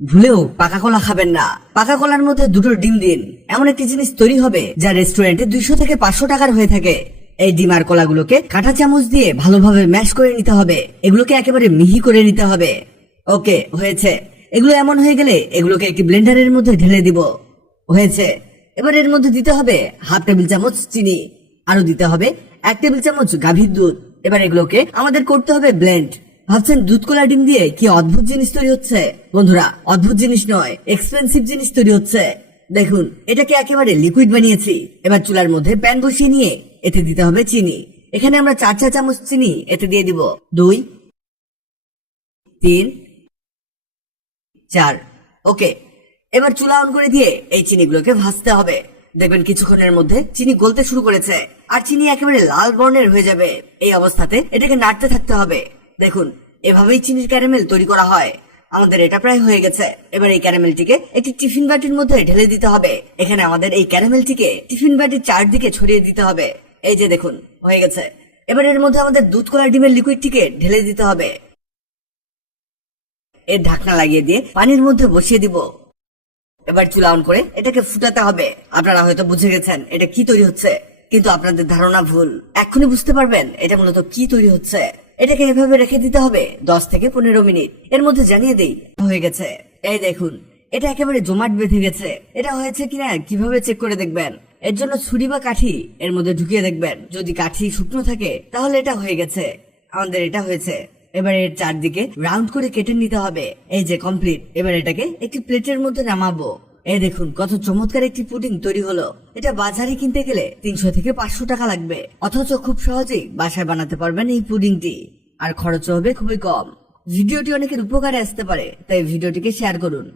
ভুলেও পাকা কলা খাবেন না। পাকা কলার মধ্যে দুটো ডিম দিন, এমন একটি জিনিস তৈরি হবে যা রেস্টুরেন্টে 200 থেকে 500 টাকার হয়ে থাকে। এই ডিম আর কলাগুলোকে কাঁটা চামচ দিয়ে ভালোভাবে ম্যাশ করে নিতে হবে, এগুলোকে একেবারে মিহি করে নিতে হবে। ওকে, হয়েছে। এগুলো এমন হয়ে গেলে এগুলোকে একটি ব্লেন্ডারের মধ্যে ঢেলে দিব। হয়েছে। এবার এর মধ্যে দিতে হবে হাফ টেবিল চামচ চিনি, আরো দিতে হবে 1 টেবিল চামচ গাভীর দুধ। এবার এগুলোকে আমাদের করতে হবে ব্লেন্ড। ভাবছেন দুধ কলা ডিম দিয়ে কি অদ্ভুত জিনিস তৈরি হচ্ছে? বন্ধুরা, অদ্ভুত জিনিস নয়, এক্সপেন্সিভ জিনিস তৈরি হচ্ছে। দেখুন, এটাকে একেবারে লিকুইড বানিয়েছি। এবার চুলার মধ্যে প্যান বসিয়ে নিয়ে এতে দিতে হবে চিনি। এখানে আমরা 4 চা চামচ চিনি এতে দিয়ে দিব। 2, 3, 4। ওকে, এবার চুলা অন করে দিয়ে এই চিনিগুলোকে ভাজতে হবে। দেখবেন কিছুক্ষণের মধ্যে চিনি গলতে শুরু করেছে আর চিনি একেবারে লাল বর্ণের হয়ে যাবে। এই অবস্থাতে এটাকে নাড়তে থাকতে হবে। দেখুন, এভাবেই চিনির ক্যারামেল তৈরি করা হয়। আমাদের এটা প্রায় হয়ে গেছে। এবার এই ক্যারামেলটিকে একটি টিফিন বাটির মধ্যে ঢেলে দিতে হবে। এখানে আমাদের এই ক্যারামেলটিকে টিফিন বাটির চারদিকে ছড়িয়ে দিতে হবে। এই যে দেখুন, হয়ে গেছে। এবার এর মধ্যে আমাদের দুধ কলা ডিমের লিকুইডটিকে ঢেলে দিতে হবে। এর ঢাকনা লাগিয়ে দিয়ে পানির মধ্যে বসিয়ে দিব। এবার চুলা অন করে এটাকে ফুটাতে হবে। আপনারা হয়তো বুঝে গেছেন এটা কি তৈরি হচ্ছে, কিন্তু আপনাদের ধারণা ভুল। এক্ষুনি বুঝতে পারবেন এটা মূলত কি তৈরি হচ্ছে। এটাকে এভাবে রেখে দিতে হবে 10 থেকে 15 মিনিট। এর মধ্যে জানিয়ে দেই হয়ে গেছে। এই দেখুন, এটা একেবারে জমাট বেঁধে গেছে। এটা হয়েছে কিনা কিভাবে চেক করে দেখবেন? এর জন্য ছুরি বা কাঠি এর মধ্যে ঢুকিয়ে দেখবেন। যদি কাঠি শুকনো থাকে তাহলে এটা হয়ে গেছে। আমাদের এটা হয়েছে। এবার এর চারদিকে রাউন্ড করে কেটে নিতে হবে। এই যে কমপ্লিট। এবার এটাকে একটি প্লেটের মধ্যে নামাবো। এই দেখুন কত চমৎকার একটি পুডিং তৈরি হলো। এটা বাজারে কিনতে গেলে 300 থেকে 500 টাকা লাগবে, অথচ খুব সহজেই বাসায় বানাতে পারবেন এই পুডিংটি, আর খরচ হবে খুবই কম। ভিডিওটি অনেকের উপকারে আসতে পারে, তাই ভিডিওটিকে শেয়ার করুন।